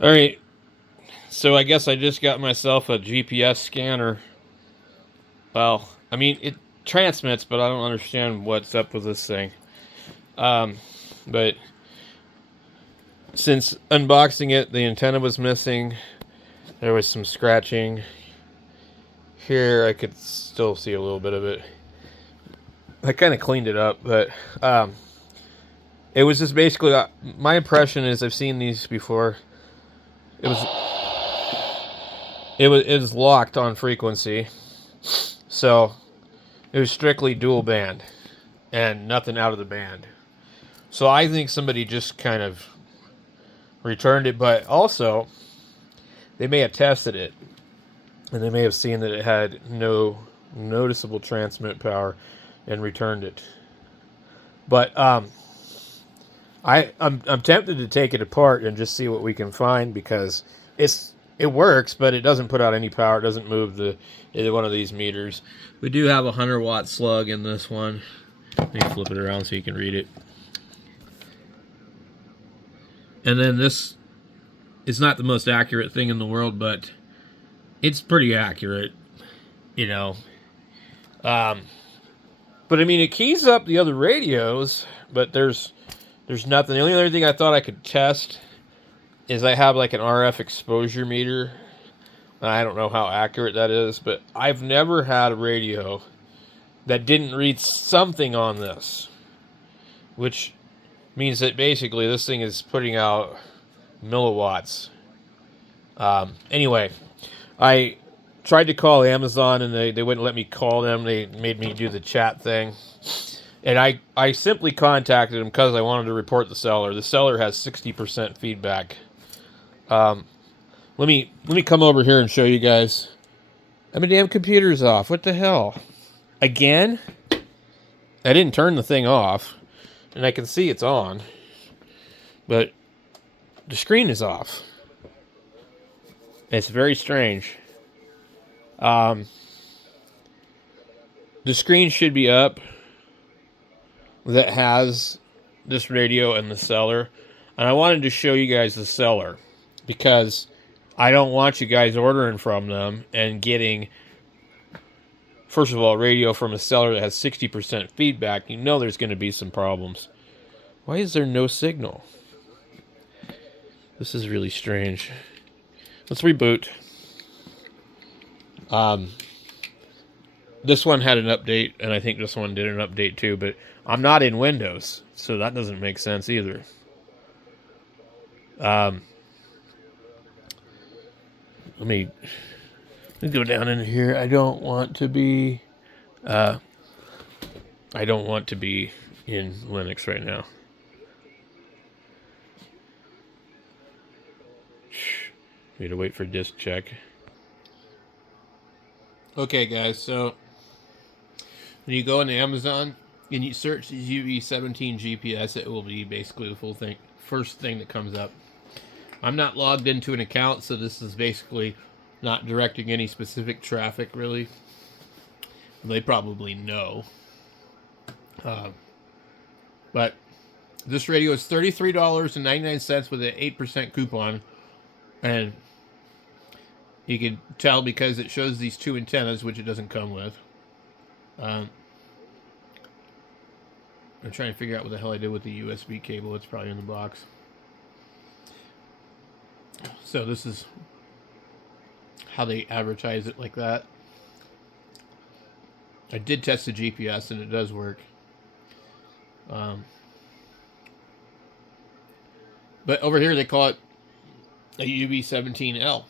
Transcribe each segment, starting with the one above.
All right, so I guess I just got myself a GPS scanner. Well, I mean, it transmits, but I don't understand what's up with this thing. But since unboxing it, the antenna was missing. There was some scratching. Here, I could still see a little bit of it. I kind of cleaned it up, but it was just basically my impression is I've seen these before. It was it was locked on frequency, so it was strictly dual band and nothing out of the band. So I think somebody just kind of returned it, but also they may have tested it and they may have seen that it had no noticeable transmit power and returned it. But I'm tempted to take it apart and just see what we can find because it works, but it doesn't put out any power. It doesn't move the either one of these meters. We do have a 100-watt slug in this one. Let me flip it around so you can read it. And then this is not the most accurate thing in the world, but it's pretty accurate, you know. But I mean, it keys up the other radios, but there's nothing. The only other thing I thought I could test is I have like an RF exposure meter. I don't know how accurate that is, but I've never had a radio that didn't read something on this, which means that basically this thing is putting out milliwatts. Anyway, I tried to call Amazon and they wouldn't let me call them. They made me do the chat thing. And I simply contacted them because I wanted to report the seller. The seller has 60% feedback. Let me come over here and show you guys. My damn computer's off. What the hell? Again? I didn't turn the thing off. And I can see it's on. But the screen is off. It's very strange. The screen should be up that has this radio and the seller. And I wanted to show you guys the seller because I don't want you guys ordering from them and getting, first of all, radio from a seller that has 60% feedback. You know there's going to be some problems. Why is there no signal? This is really strange. Let's reboot. This one had an update, and I think this one did an update too, but I'm not in Windows, so that doesn't make sense either. Let me go down in here. I don't want to be in Linux right now. Need to wait for disk check. Okay, guys, so when you go into Amazon and you search uv17 GPS, it will be basically the full thing, first thing that comes up. I'm not logged into an account, so this is basically not directing any specific traffic, really. They probably know. But this radio is $33.99 with an 8% coupon. And you can tell because it shows these two antennas, which it doesn't come with. I'm trying to figure out what the hell I did with the USB cable. It's probably in the box. So this is how they advertise it like that. I did test the GPS and it does work. But over here they call it a uv17L.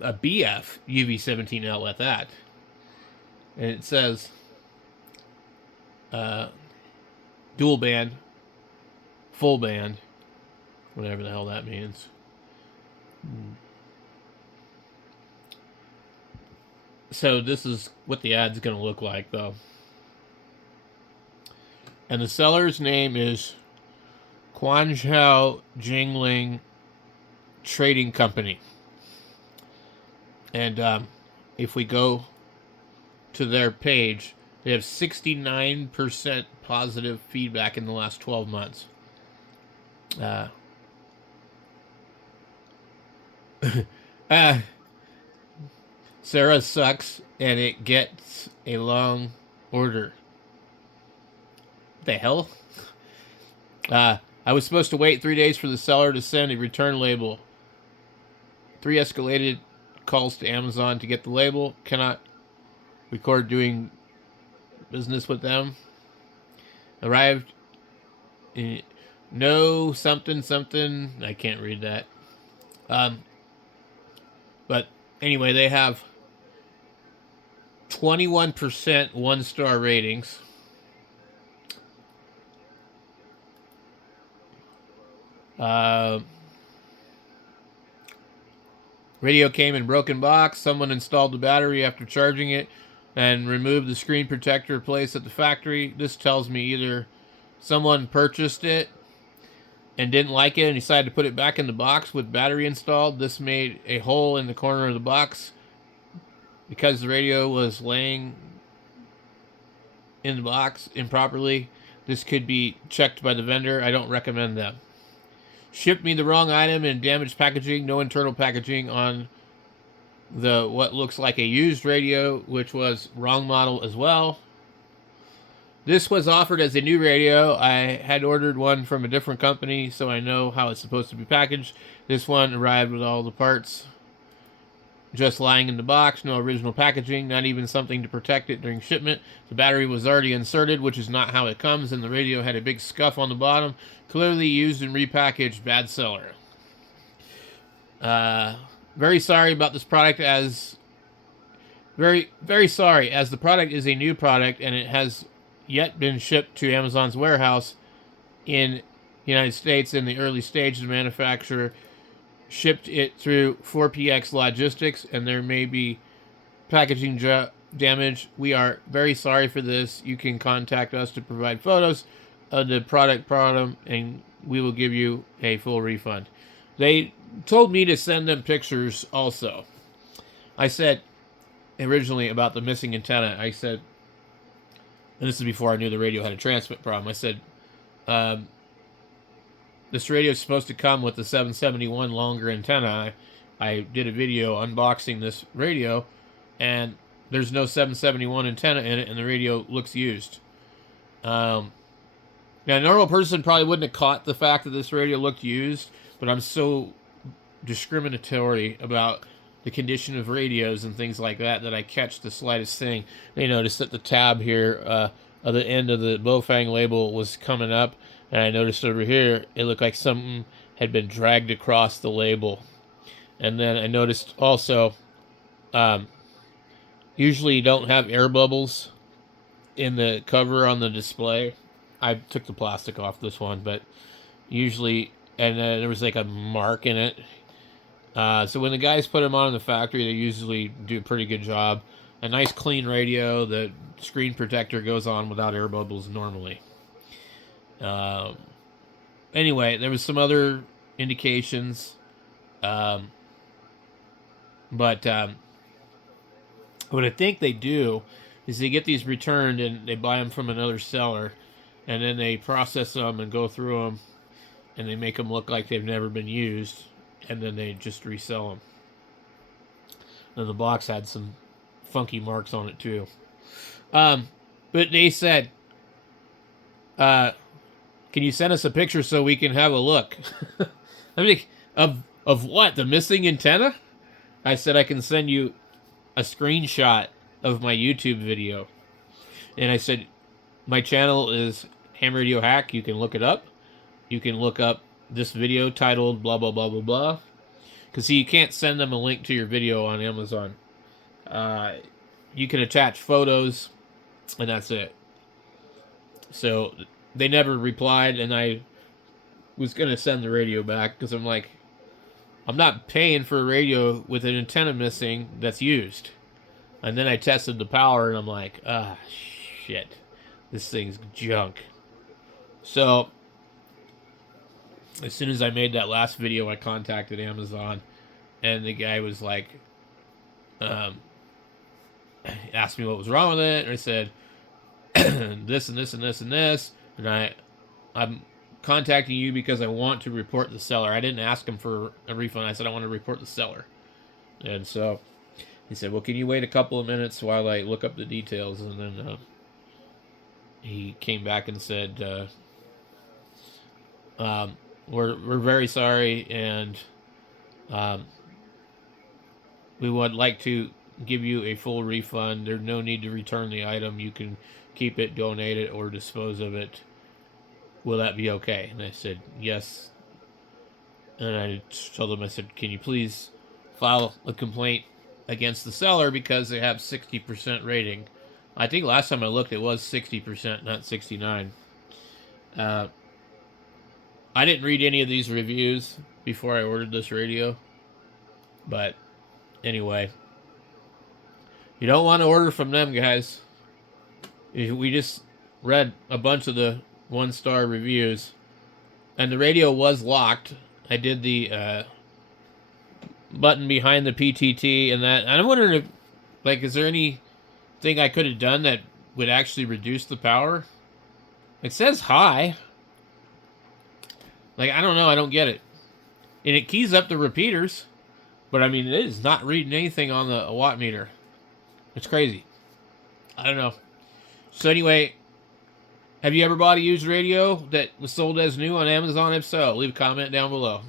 A BF uv17L at that. And it says dual band, full band, whatever the hell that means. So this is what the ad's going to look like, though. And the seller's name is Quanzhou Jingli Trading Company. And if we go to their page, they have 69% positive feedback in the last 12 months. uh, Sarah sucks, and it gets a long order. What the hell? I was supposed to wait 3 days for the seller to send a return label. 3 escalated calls to Amazon to get the label. Cannot record doing business with them. Arrived. No something something. I can't read that. Um, but anyway, they have 21% 1-star ratings. Radio came in broken box. Someone installed the battery after charging it and removed the screen protector placed at the factory. This tells me either someone purchased it and didn't like it and decided to put it back in the box with battery installed. This made a hole in the corner of the box because the radio was laying in the box improperly. This could be checked by the vendor. I don't recommend that. Shipped me the wrong item in damaged packaging. No internal packaging on the what looks like a used radio, which was wrong model as well. This was offered as a new radio. I had ordered one from a different company, so I know how it's supposed to be packaged. This one arrived with all the parts just lying in the box, no original packaging, not even something to protect it during shipment. The battery was already inserted, which is not how it comes, and the radio had a big scuff on the bottom. Clearly used and repackaged. Bad seller. Very sorry about this product, as very sorry, as the product is a new product and it has yet been shipped to Amazon's warehouse in the United States in the early stage of manufacture. Shipped it through 4PX Logistics, and there may be packaging damage. We are very sorry for this. You can contact us to provide photos of the product problem, and we will give you a full refund. They told me to send them pictures also. I said originally about the missing antenna, I said, and this is before I knew the radio had a transmit problem, I said, this radio is supposed to come with the 771 longer antenna. I did a video unboxing this radio, and there's no 771 antenna in it, and the radio looks used. Now, a normal person probably wouldn't have caught the fact that this radio looked used, but I'm so discriminatory about the condition of radios and things like that that I catch the slightest thing. You notice that the tab here at the end of the Bofang label was coming up, and I noticed over here it looked like something had been dragged across the label. And then I noticed also, usually you don't have air bubbles in the cover on the display. I took the plastic off this one, but usually, and there was like a mark in it. So when the guys put them on in the factory, they usually do a pretty good job. A nice clean radio. The screen protector goes on without air bubbles normally. Anyway, there was some other indications. But what I think they do is they get these returned and they buy them from another seller, and then they process them and go through them, and they make them look like they've never been used, and then they just resell them. And the box had some funky marks on it too. But they said, can you send us a picture so we can have a look? I mean, of what? The missing antenna? I said I can send you a screenshot of my YouTube video. And I said, my channel is Ham Radio Hack. You can look it up. You can look up this video titled blah, blah, blah, blah, blah. Because, see, you can't send them a link to your video on Amazon. You can attach photos, and that's it. So they never replied, and I was going to send the radio back because I'm like, I'm not paying for a radio with an antenna missing that's used. And then I tested the power, and I'm like, shit. This thing's junk. So as soon as I made that last video, I contacted Amazon, and the guy was like, asked me what was wrong with it, and I said, this and this and this and this, and I'm contacting you because I want to report the seller. I didn't ask him for a refund. I said I want to report the seller. And so he said, well, can you wait a couple of minutes while I look up the details? And then he came back and said, we're very sorry, and we would like to give you a full refund. There's no need to return the item. You can keep it, donate it, or dispose of it. Will that be okay? And I said, yes. And I told them, I said, can you please file a complaint against the seller because they have 60% rating. I think last time I looked, it was 60%, not 69. I didn't read any of these reviews before I ordered this radio. But anyway, you don't want to order from them, guys. We just read a bunch of the 1-star reviews, and the radio was locked. I did the button behind the PTT and that. And I'm wondering if, like, is there anything I could have done that would actually reduce the power? It says high. Like, I don't know. I don't get it. And it keys up the repeaters, but I mean, it is not reading anything on the watt meter. It's crazy. I don't know. So anyway, have you ever bought a used radio that was sold as new on Amazon? If so, leave a comment down below.